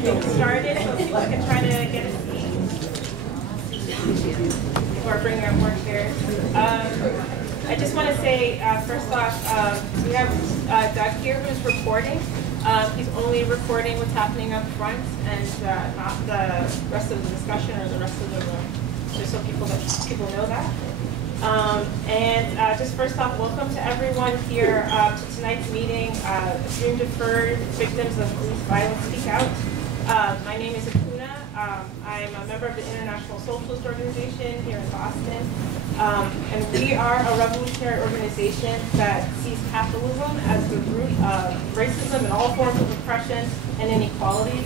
get things started so people can try to get a seat before bringing up more chairs. I just want to say, first off, we have Doug here who's reporting. He's only recording what's happening up front and not the rest of the discussion or the rest of the room, just so people know that. Just first off, welcome to everyone here to tonight's meeting, June Deferred Victims of Police Violence Speak Out. My name is Akuna. I'm a member of the International Socialist Organization here in Boston. And we are a revolutionary organization that sees capitalism as the root of racism and all forms of oppression and inequality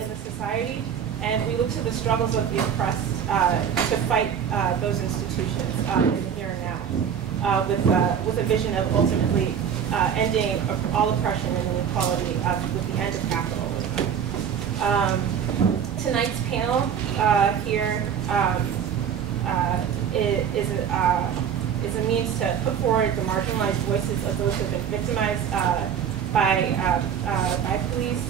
in the society. And we look to the struggles of the oppressed to fight those institutions in the here and now, with a vision of ultimately ending all oppression and inequality with the end of capitalism. Tonight's panel here is a means to put forward the marginalized voices of those who have been victimized by police.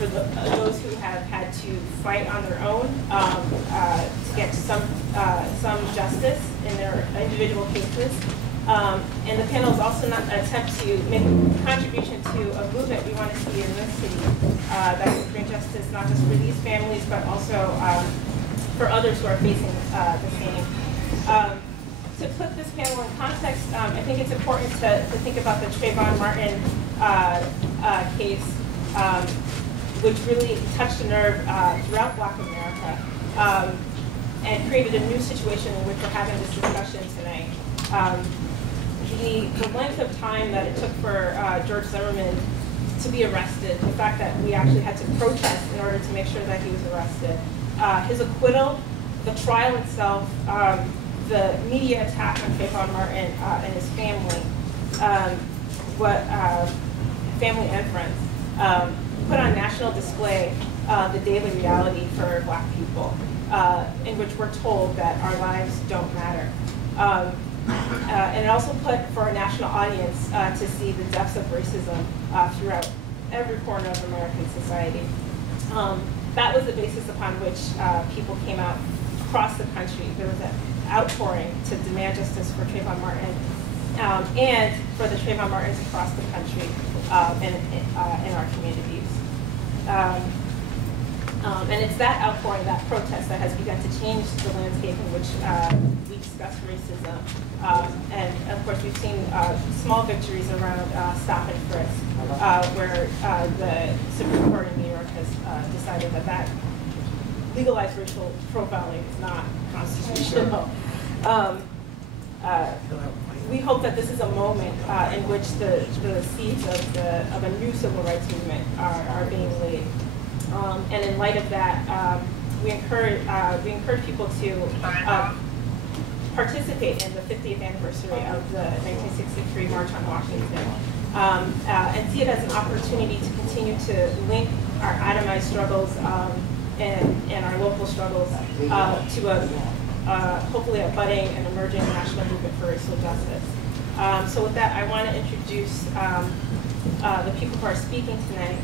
For those who have had to fight on their own to get to some justice in their individual cases. And the panel is also not an attempt to make a contribution to a movement we want to see in this city that will bring justice not just for these families, but also for others who are facing the same. To put this panel in context, I think it's important to think about the Trayvon Martin case, which really touched a nerve throughout Black America and created a new situation in which we're having this discussion tonight. The length of time that it took for George Zimmerman to be arrested, the fact that we actually had to protest in order to make sure that he was arrested, his acquittal, the trial itself, the media attack on Trayvon Martin and his family, family and friends, put on national display the daily reality for Black people, in which we're told that our lives don't matter. And it also put for a national audience to see the depths of racism throughout every corner of American society. That was the basis upon which people came out across the country. There was an outpouring to demand justice for Trayvon Martin and for the Trayvon Martins across the country and in our communities. And it's that outpouring, that protest, that has begun to change the landscape in which we discuss racism. And of course, we've seen small victories around stop and frisk, where the Supreme Court in New York has decided that legalized racial profiling is not constitutional. We hope that this is a moment in which the seeds of a new civil rights movement are being laid. And in light of that, we encourage people to participate in the 50th anniversary of the 1963 March on Washington, and see it as an opportunity to continue to link our atomized struggles and our local struggles to hopefully a budding and emerging national movement for racial justice. So with that, I want to introduce the people who are speaking tonight.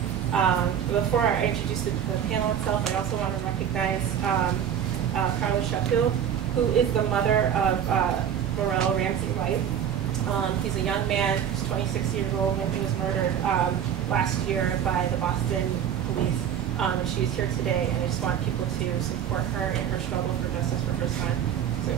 Before I introduce the panel itself, I also want to recognize Carla Sheffield, who is the mother of Burrell, Ramsey White. He's a young man, he's 26 years old, and he was murdered last year by the Boston police. And she is here today, and I just want people to support her in her struggle for justice for her son. So.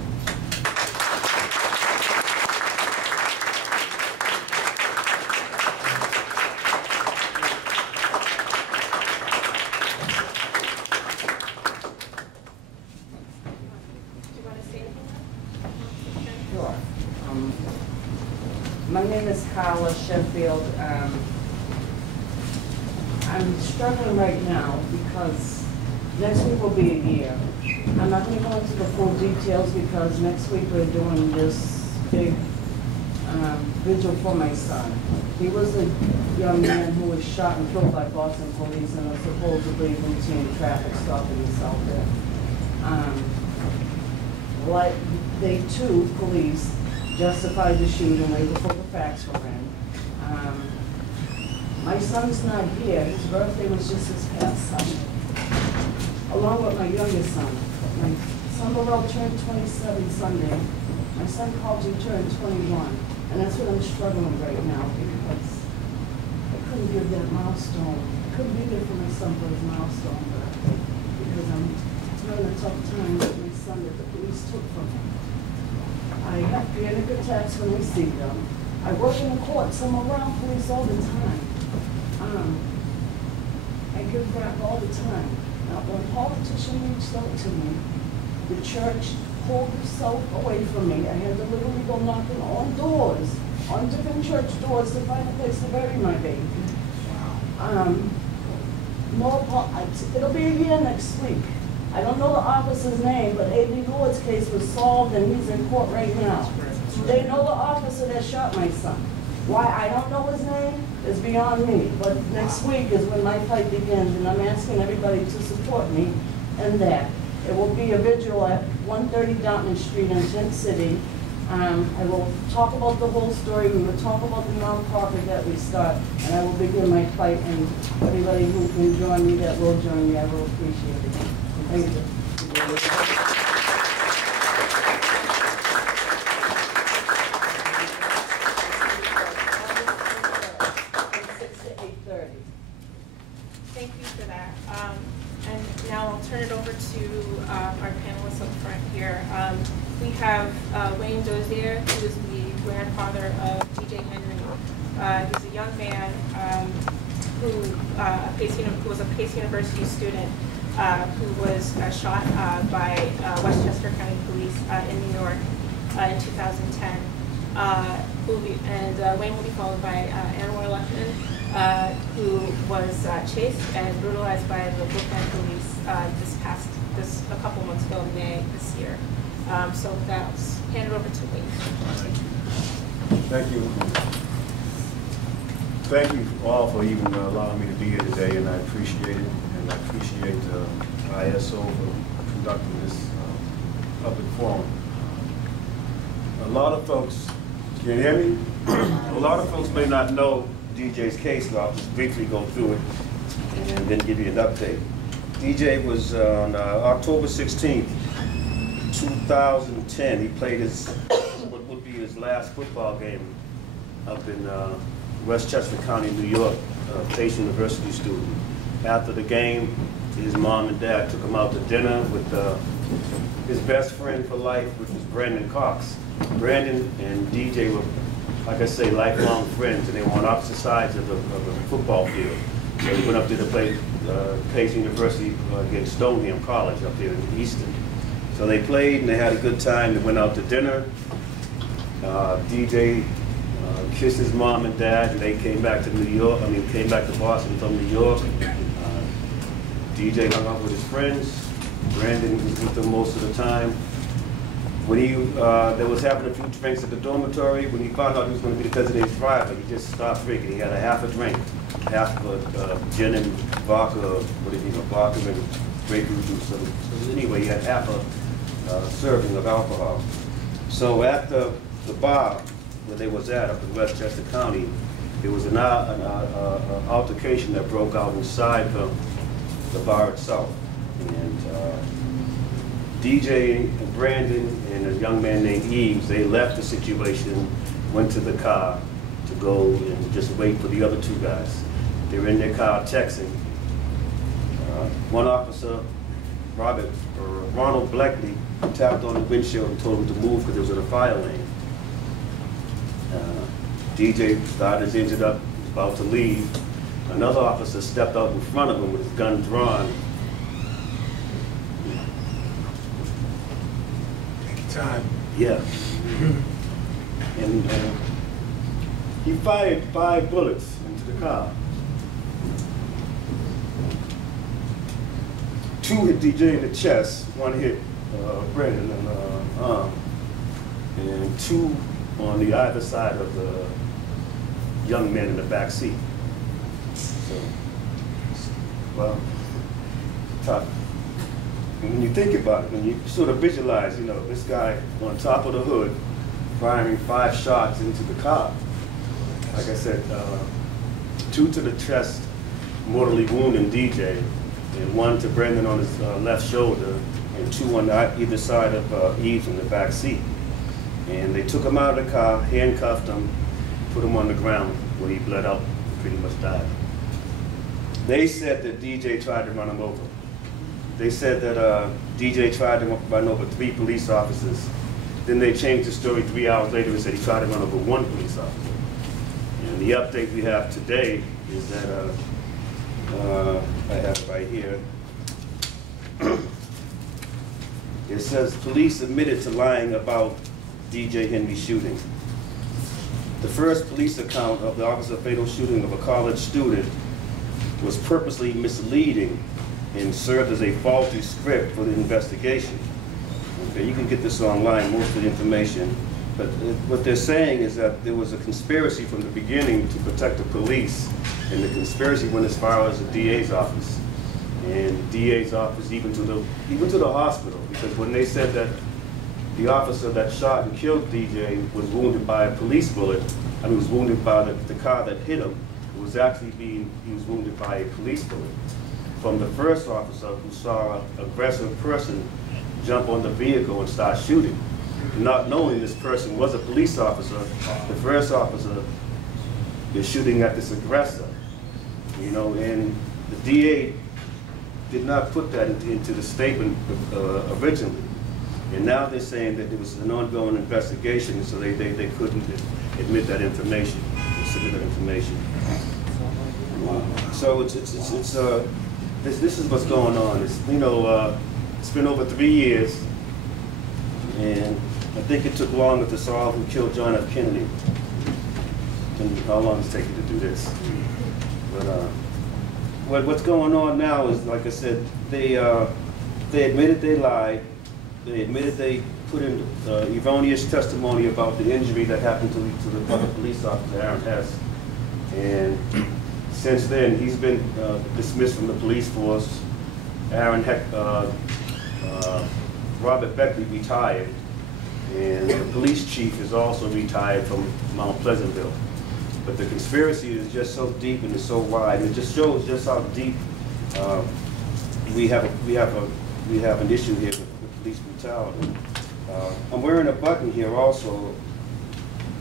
My name is Carla Sheffield. I'm struggling right now because next week will be a year. I'm not going to go into the full details because next week we're doing this big vigil for my son. He was a young man who was shot and killed by Boston police in a supposedly routine traffic stop in the South End. Like they too, police, justified the shooting way before the facts were in. My son's not here. His birthday was just this past Sunday, along with my youngest son. My son Burrell turned 27 Sunday. My son called you turned 21. And that's what I'm struggling right now because I couldn't give that milestone. I couldn't be there for my son for his milestone, but because I'm having a tough time with my son that the police took from him. I have panic attacks when we see them. I work in the court, so I'm around police all the time. I give crap all the time. Now, when a politician reached out to me, the church pulled herself away from me. I had to literally go knocking on doors, on different church doors to find a place to bury my baby. It'll be a year next week. I don't know the officer's name, but A.B. Lord's case was solved and he's in court right now. They know the officer that shot my son. Why I don't know his name is beyond me, but next week is when my fight begins, and I'm asking everybody to support me in that. It will be a vigil at 130 Dartmouth Street in Tent City. I will talk about the whole story. We will talk about the nonprofit that we start, and I will begin my fight. And everybody who can join me, that will join me, I will appreciate it. Thank you. 6 to 8:30. Thank you for that. And now I'll turn it over to our panelists up front here. We have Wayne Dozier, who is the grandfather of DJ Henry. He's a young man who was a Pace University student who was shot by Westchester County Police in New York in 2010. Wayne will be followed by Anwar Luckman, who was chased and brutalized by the Brookline police a couple months ago in May this year. So with that, I'll hand it over to Wayne. Thank you. Thank you all for even allowing me to be here today, and I appreciate it. And I appreciate ISO for conducting this public forum. A lot of folks, can you hear me? A lot of folks may not know DJ's case, so I'll just briefly go through it and then give you an update. DJ was on October 16th, 2010. He played what would be his last football game up in Westchester County, New York, Pace University student. After the game, his mom and dad took him out to dinner with his best friend for life, which was Brandon Cox. Brandon and DJ were, like I say, lifelong friends, and they were on opposite sides of the football field. So we went up there to play Pace University against Stoneham College up there in Easton. So they played and they had a good time. They went out to dinner. DJ kissed his mom and dad, and they came back to came back to Boston from New York. DJ hung out with his friends. Brandon was with them most of the time. When he was having a few drinks at the dormitory, when he found out he was going to be the designated driver, he just stopped drinking. He had a half a drink, half a gin and vodka, vodka and grapefruit juice. So anyway, he had half a serving of alcohol. So at the bar where they was at up in Westchester County, there was an altercation that broke out inside the bar itself. And DJ and Brandon and a young man named Eves, they left the situation, went to the car to go and just wait for the other two guys. They were in their car texting. One officer, Ronald Blackley, tapped on the windshield and told him to move because it was in a fire lane. DJ started his engine up, was about to leave. Another officer stepped out in front of him with his gun drawn. Time. Yeah. And he fired 5 bullets into the car. 2 hit DJ in the chest, 1 hit Brandon in the arm, and 2 on the either side of the young man in the back seat. So, well, tough. And when you think about it, when you sort of visualize, this guy on top of the hood firing 5 shots into the car. Like I said, 2 to the chest, mortally wounding DJ, and 1 to Brandon on his left shoulder, and 2 on either side of Eve in the back seat. And they took him out of the car, handcuffed him, put him on the ground where he bled out, pretty much died. They said that DJ tried to run him over. They said that DJ tried to run over 3 police officers. Then they changed the story 3 hours later and said he tried to run over 1 police officer. And the update we have today is that, I have it right here. It says police admitted to lying about DJ Henry's shooting. The first police account of the officer fatal shooting of a college student was purposely misleading and served as a faulty script for the investigation. Okay, you can get this online, most of the information, but what they're saying is that there was a conspiracy from the beginning to protect the police, and the conspiracy went as far as the DA's office. And the DA's office even to the hospital, because when they said that the officer that shot and killed DJ was wounded by a police bullet, I mean was wounded by the car that hit him, it was actually he was wounded by a police bullet. From the first officer who saw an aggressive person jump on the vehicle and start shooting. Not knowing this person was a police officer, the first officer is shooting at this aggressor. You know, and the DA did not put that into the statement originally. And now they're saying that there was an ongoing investigation, so they couldn't admit that information, submit that information. So this is what's going on. It's, you know, it's been over 3 years, and I think it took longer to solve who killed John F. Kennedy than how long it's taken to do this. But what's going on now is, like I said, they admitted they lied. They admitted they put in erroneous testimony about the injury that happened to the other police officer, Aaron Hess. And since then, he's been dismissed from the police force. Robert Beckley retired, and the police chief is also retired from Mount Pleasantville. But the conspiracy is just so deep and it's so wide. It just shows just how deep we have an issue here with police brutality. I'm wearing a button here also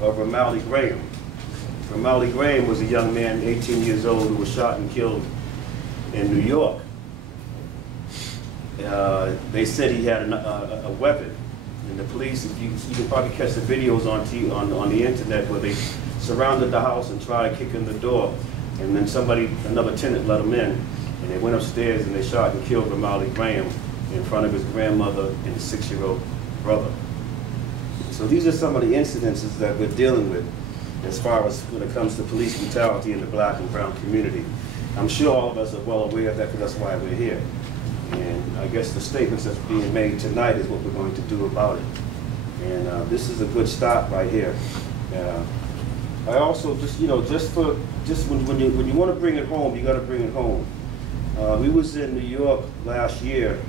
of Ramsey Graham. Ramsey Graham was a young man, 18 years old, who was shot and killed in New York. They said he had a weapon. And the police, you can probably catch the videos on the internet where they surrounded the house and tried to kick in the door. And then another tenant let them in. And they went upstairs and they shot and killed Ramsey Graham in front of his grandmother and his 6-year-old brother. So these are some of the incidences that we're dealing with as far as when it comes to police brutality in the black and brown community. I'm sure all of us are well aware of that, because that's why we're here. And I guess the statements that's being made tonight is what we're going to do about it. And this is a good start right here. I also just when you want to bring it home, you got to bring it home. We was in New York last year.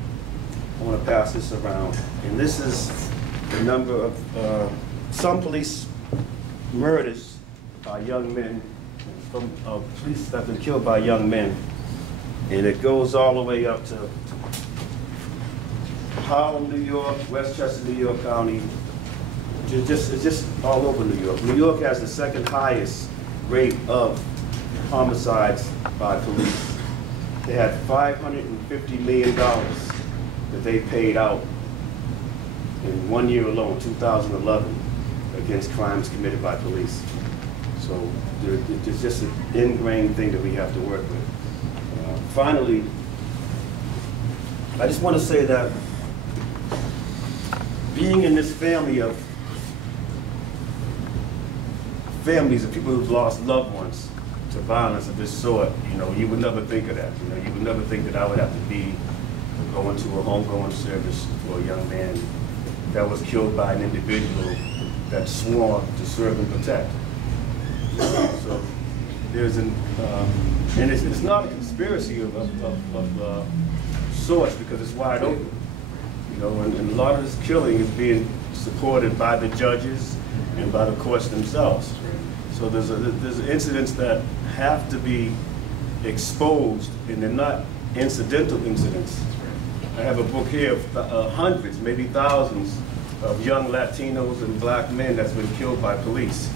I want to pass this around, and this is the number of some police murders by young men, from police that have been killed by young men, and it goes all the way up to Harlem, New York, Westchester, New York County. It's just all over New York. New York has the second highest rate of homicides by police. They had $550 million that they paid out in 1 year alone, 2011, against crimes committed by police. So it's just an ingrained thing that we have to work with. Finally, I just want to say that being in this family of families of people who've lost loved ones to violence of this sort, you know, you would never think of that. You know, you would never think that I would have to be going to a homegoing service for a young man that was killed by an individual that swore to serve and protect. So there's and it's not a conspiracy of sorts, because it's wide open. You know, and a lot of this killing is being supported by the judges and by the courts themselves. So there's incidents that have to be exposed, and they're not incidental incidents. I have a book here of hundreds, maybe thousands, of young Latinos and black men that's been killed by police,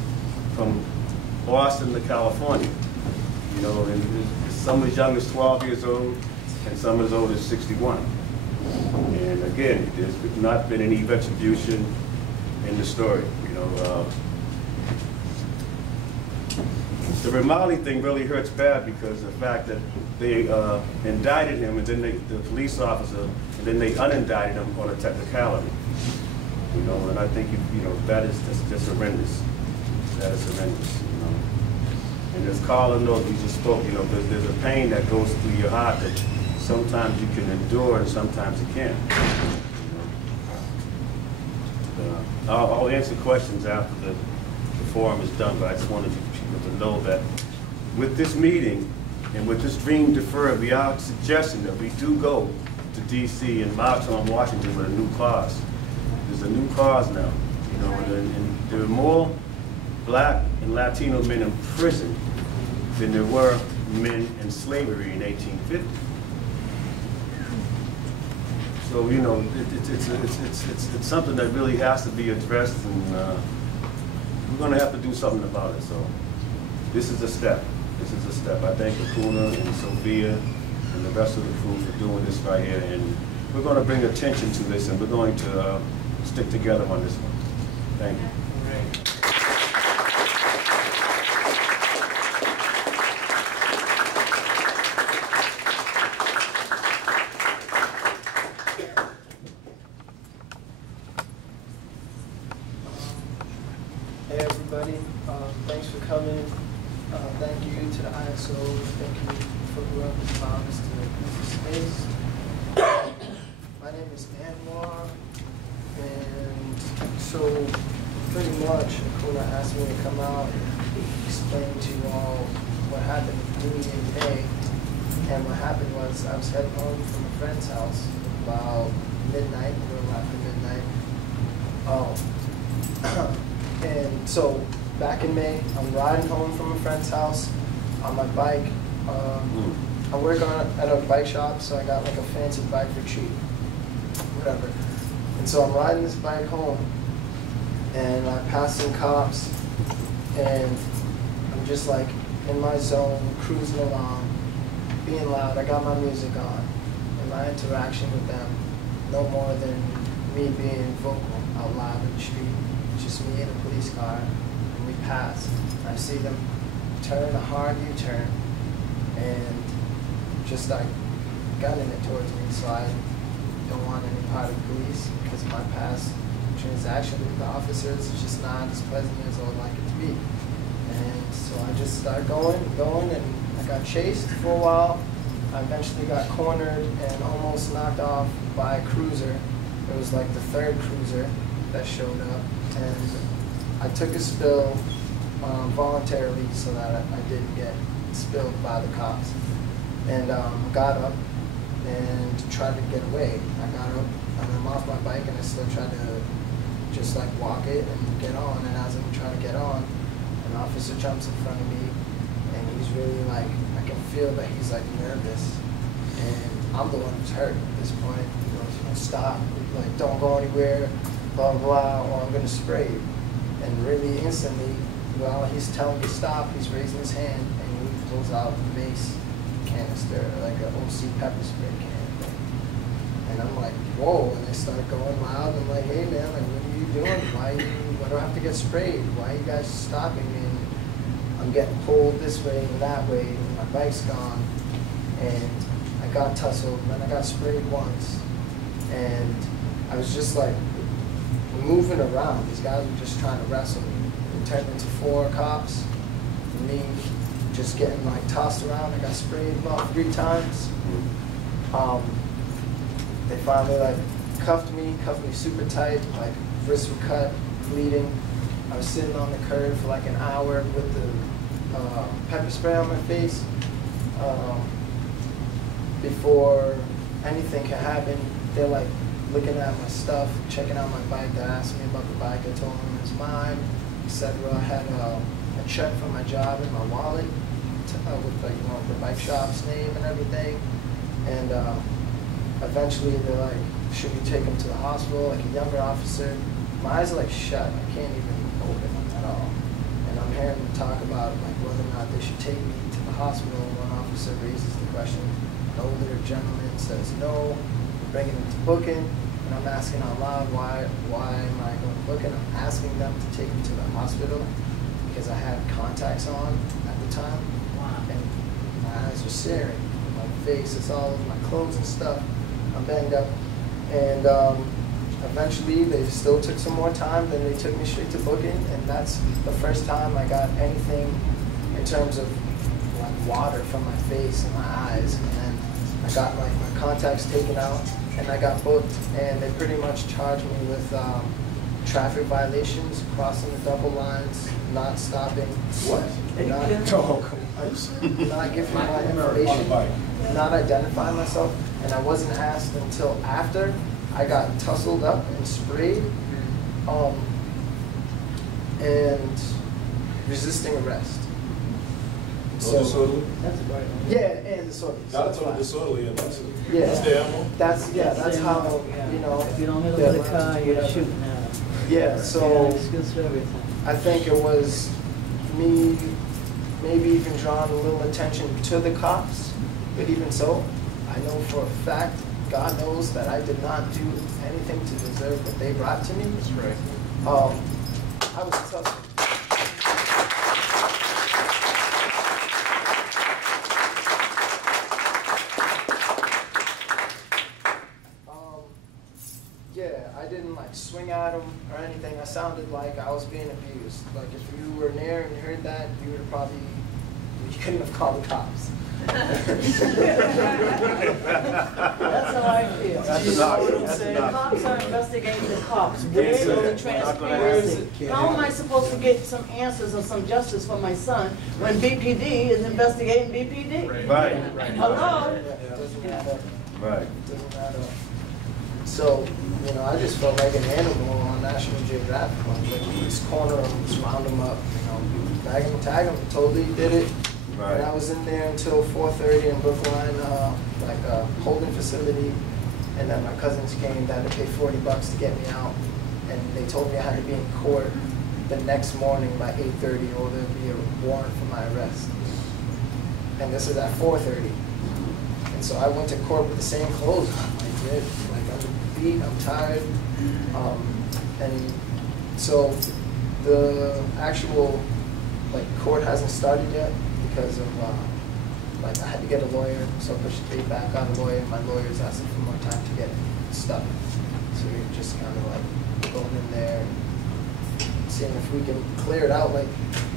from Boston to California. You know, and some as young as 12 years old, and some as old as 61. And again, there's not been any retribution in the story. You know, the Ramali thing really hurts bad because of the fact that they indicted him, and then the police officer, and then they unindicted him on a technicality. You know, and I think you know that's just horrendous. That is horrendous. You know, and as Carla knows, we just spoke. You know, there's a pain that goes through your heart that sometimes you can endure and sometimes you can't. You know? I'll answer questions after the forum is done, but I just wanted people to know that with this meeting and with this dream deferred, we are suggesting that we do go to D.C. and march on Washington with a new cause. There's a new cause now, you know, and there are more black and Latino men in prison than there were men in slavery in 1850. So, you know, it's something that really has to be addressed, and we're going to have to do something about it. So this is a step. This is a step. I thank Akuna and Sophia and the rest of the crew for doing this right here. And we're going to bring attention to this, and we're going to stick together on this one. Thank you. Hey everybody, thanks for coming. Thank you to the ISO. Thank you for whoever's promised to use the space. My name is Anwar, and so pretty much Akuna asked me to come out and explain to you all what happened with me and May. And what happened was I was heading home from a friend's house about midnight, a little after midnight. And so back in May, I'm riding home from a friend's house on my bike. I work at a bike shop, so I got like a fancy bike for cheap, whatever. And so I'm riding this bike home, and I pass some cops, and I'm just like in my zone, cruising along, being loud. I got my music on, and my interaction with them, no more than me being vocal out loud in the street. Just me in a police car, and we pass. I see them turn a hard U-turn and just like gunning it towards me. So I don't want any part of police because my past transaction with the officers is just not as pleasant as I would like it to be. And so I just started going, and I got chased for a while. I eventually got cornered and almost knocked off by a cruiser. It was like the third cruiser that showed up. And I took a spill voluntarily so that I didn't get spilled by the cops. And got up and tried to get away. I got up and I'm off my bike, and I still tried to just like walk it and get on. And as I'm trying to get on, an officer jumps in front of me, and he's really like, I can feel that he's like nervous. And I'm the one who's hurt at this point. He goes, you know, stop, like don't go anywhere, blah, blah, or I'm gonna spray you. And really instantly, while he's telling me to stop, he's raising his hand, and he pulls out a mace canister, like an OC pepper spray can. And I'm like, whoa, and they start going loud. I'm like, hey man, like what are you doing? Why do I have to get sprayed? Why are you guys stopping me? And I'm getting pulled this way and that way, and my bike's gone. And I got tussled, and then I got sprayed once. And I was just like, moving around. These guys were just trying to wrestle me. It turned into 4 cops, and me just getting like tossed around. I got sprayed about 3 times. They finally like cuffed me super tight, like wrists were cut, bleeding. I was sitting on the curb for like an hour with the pepper spray on my face. Before anything can happen, they're like looking at my stuff, checking out my bike. They asked me about the bike. I told them it's mine, etc. I had a check from my job in my wallet with like, you know, the bike shop's name and everything. And eventually they're like, should we take him to the hospital, like a younger officer? My eyes are like shut, I can't even open them at all. And I'm hearing them talk about like whether or not they should take me to the hospital. One officer raises the question, an older gentleman says no, we're bringing him to booking. And I'm asking out loud, why am I going to booking? I'm asking them to take me to the hospital because I had contacts on at the time. Wow. And my eyes were searing. My face, it's all over my clothes and stuff. I'm banged up. And eventually they still took some more time, then they took me straight to booking, and that's the first time I got anything in terms of like water from my face and my eyes. And then I got like my contacts taken out and I got booked, and they pretty much charged me with traffic violations, crossing the double lines, not stopping. What? Not giving my information, not identifying myself, and I wasn't asked until after I got tussled up and sprayed, and resisting arrest. Disorderly? That's right. Yeah, and disorderly. Not a total disorderly, and that's That's how, you know. If you don't hit them with a car, you're whatever. shooting at them. Yeah, so Excuse for everything. I think it was me maybe even drawing a little attention to the cops, but even so, I know for a fact, God knows that I did not do anything to deserve what they brought to me. That's right. I was tough. Yeah, I didn't like swing at him or anything. I sounded like I was being abused. Like if you were near and heard that, you would have probably, you couldn't have called the cops. That's how I feel. That's You enough. know what I'm That's saying? enough. Cops are investigating the cops. Can't Where's say the that. Not gonna transparency? happen. How am I supposed to get some answers or some justice for my son when BPD is investigating BPD? Right. Hello? It doesn't matter. Right. It doesn't matter. So, you know, I just felt like an animal on National Geographic. Like, just corner them, just round them up, you know, bag them, tag them, totally did it. Right. And I was in there until 4:30 in Brookline, like a holding facility. And then my cousins came, they had to pay $40 to get me out. And they told me I had to be in court the next morning by 8:30 or there'd be a warrant for my arrest. And this is at 4:30. And so I went to court with the same clothes on. Like I'm beat, I'm tired. And so the actual like court hasn't started yet because of like I had to get a lawyer, so I pushed the date back on a lawyer. My lawyer's asking for more time to get stuff. So we're just kind of like going in there and seeing if we can clear it out like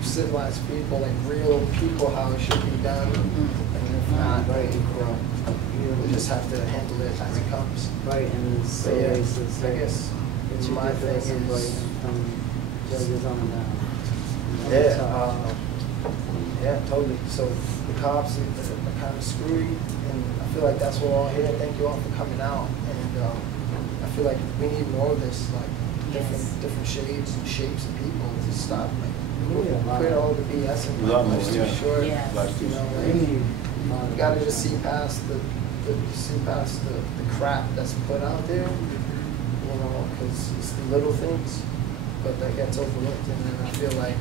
civilized people, like real people, how it should be done. And if not, right, we'll just have to handle it as it comes. Right, and it's so But yeah, racist. I guess It's my thing somebody is, from judges on down. yeah, totally. So the cops are kind of screwy, and I feel like that's what we're all here. Thank you all for coming out, and I feel like we need more of this, like different shades and shapes of people to stop, like quit all the BS and life's too short. Yes. You know, like, you gotta just see past the crap that's put out there, you know, because it's the little things, but that gets overlooked, and then I feel like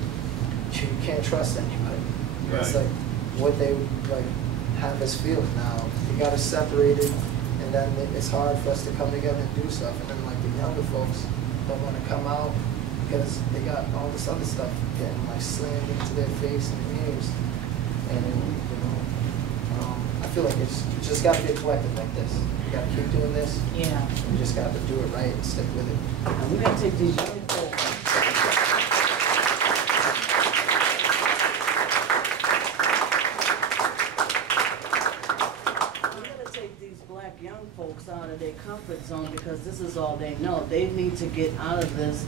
you can't trust anybody. Right. It's like what they like have us feeling now. You gotta separate it, and then it's hard for us to come together and do stuff. And then like the younger folks don't want to come out because they got all this other stuff getting like slammed into their face and their ears. And you know, I feel like it's just got to be a collective like this. You got to keep doing this. Yeah. You just got to do it right and stick with it. And we're going to take these young folks. Black young folks out of their comfort zone because this is all they know. They need to get out of this